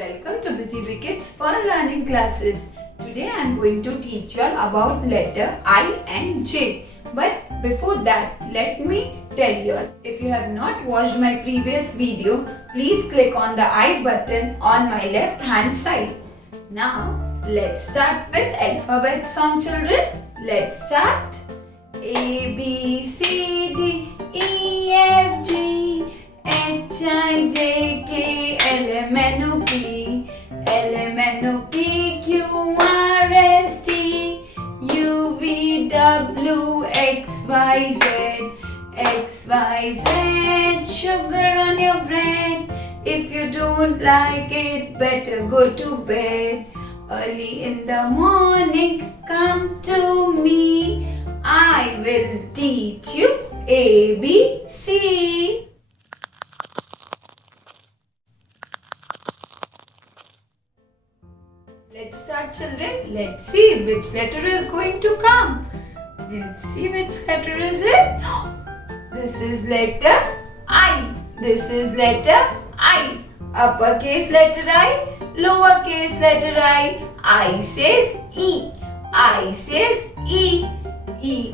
Welcome to BusyBee Kids for Learning Classes. Today I am going to teach you all about letter I and J. But before that, let me tell you all, if you have not watched my previous video, please click on the I button on my left hand side. Now let's start with alphabet song, children. Let's start. A, B, C, D, E, F, G, H, I, J, K, L, M, N, O, P, L, M, N, O, P, Q, R, S, T, U, V, W, X, Y, Z, X, Y, Z, sugar on your bread. If you don't like it, better go to bed. Early in the morning, come to me. I will teach you A, B, C. Let's start, children. Let's see which letter is going to come. Let's see which letter is it. This is letter I. This is letter I. Uppercase letter I, lowercase letter I. I says E. I says E. E,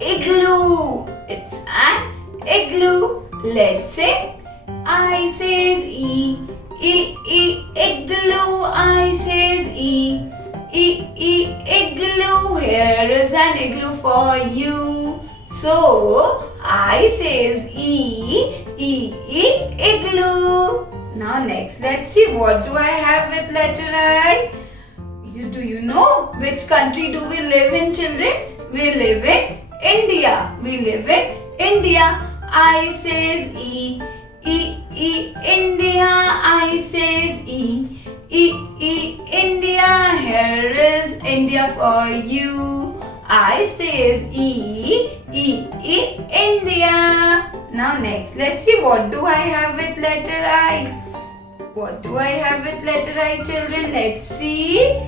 igloo. It's an igloo. Let's sing. I says E, igloo. I says E, igloo. Here is an igloo for you. So, I says E, igloo. Now next, let's see what do I have with letter I. Do you know which country do we live in, children? We live in India. We live in India. I says E, India. I says E, India. Here is India for you. I says E, India. Now next, let's see what do I have with letter I. What do I have with letter I, children? Let's see.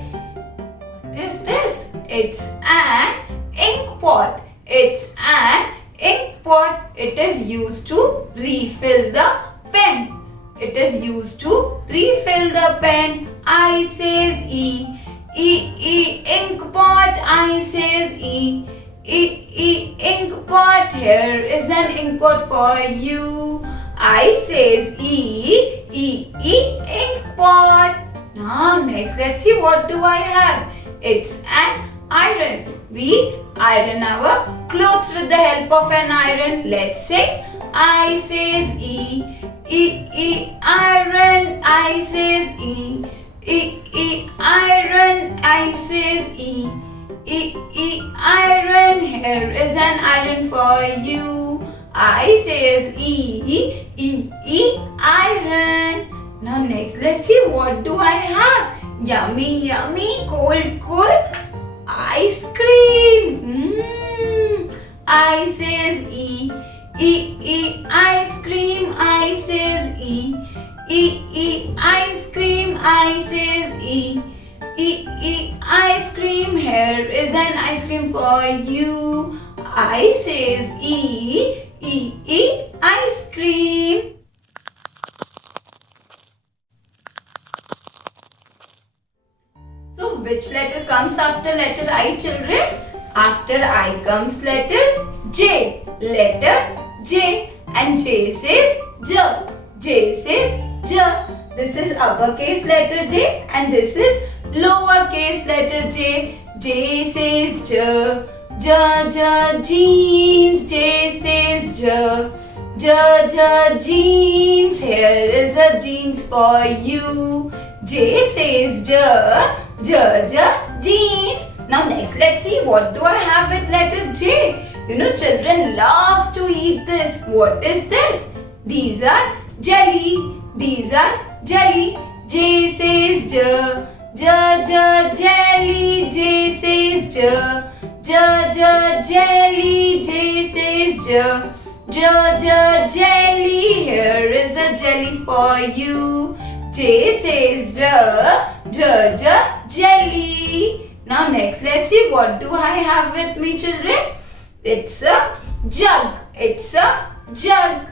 What is this? It's an ink pot. It's an ink pot. It is used to refill the pen. It is used to refill the pen. I says E, ink pot. I says E, ink pot. Here is an ink pot for you. I says E, ink pot. Now next, let's see what do I have. It's an iron. We iron our clothes with the help of an iron. Let's sing. I says E, iron. I says E, iron. I says E, iron. Here is an iron for you. I says E, iron. Now next, let's see what do I have. Yummy, cold, ice cream. I says E, ice cream. I says E, ice cream. I says E, ice cream. Here is an ice cream for you. I says E, ice cream. So which letter comes after letter I, children? After I comes letter J. Letter J. And J says J. J says J. This is uppercase letter J and this is lowercase letter J. J says J. J, jeans. J says J. J, jeans. Here is a jeans for you. J says J, jeans. Now next, let's see what do I have with letter J. You know, children loves to eat this. What is this? These are jelly. These are jelly. J says J, jelly. J says J, jelly. J says J, jelly. Here is a jelly for you. J says J, jelly. Now next, let's see what do I have with me, children. It's a jug. It's a jug.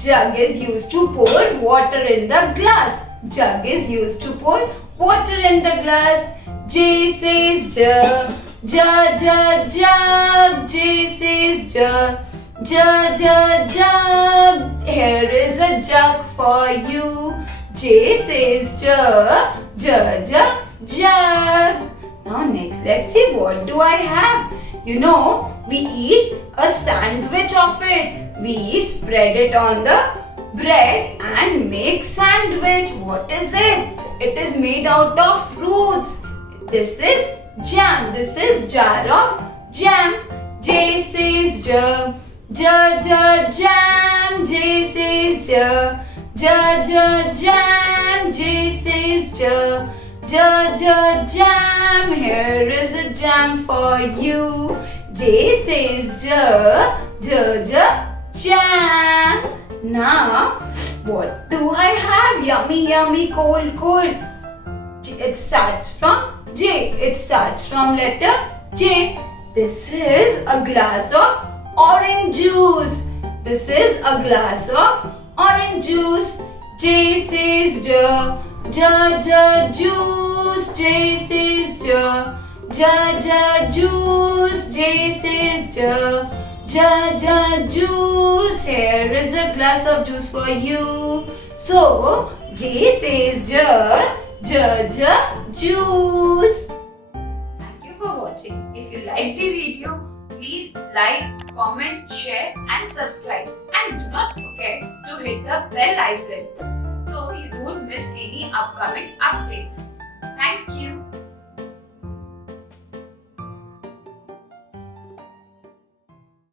Jug is used to pour water in the glass. Jug is used to pour water in the glass. J says jug. Jug, jug, jug. J says jug. Jug, jug, jug. Here is a jug for you. J says jug. Jug, jug, jug. Now next, let's see what do I have. You know, we eat a sandwich of it. We spread it on the bread and make sandwich. What is it? It is made out of fruits. This is jam. This is jar of jam. J says jam. Ja, ja, jam. J says ja. Ja, ja, jam. J says ja. Ja, ja, jam. Here is a jam for you. J says ja. Ja, ja, jam. Now, what do I have? Yummy, yummy, cold, cold. It starts from J. It starts from letter J. This is a glass of orange juice. This is a glass of orange juice. J says J. Ja, ja, juice. J says J. Ja, ja, juice. J says J. Ja, ja, juice. Here is a glass of juice for you. So, J says J. Ja, ja, juice. Thank you for watching. If you like the video, please like, comment, share and subscribe. And do not forget to hit the bell icon so you don't miss any upcoming updates. Thank you.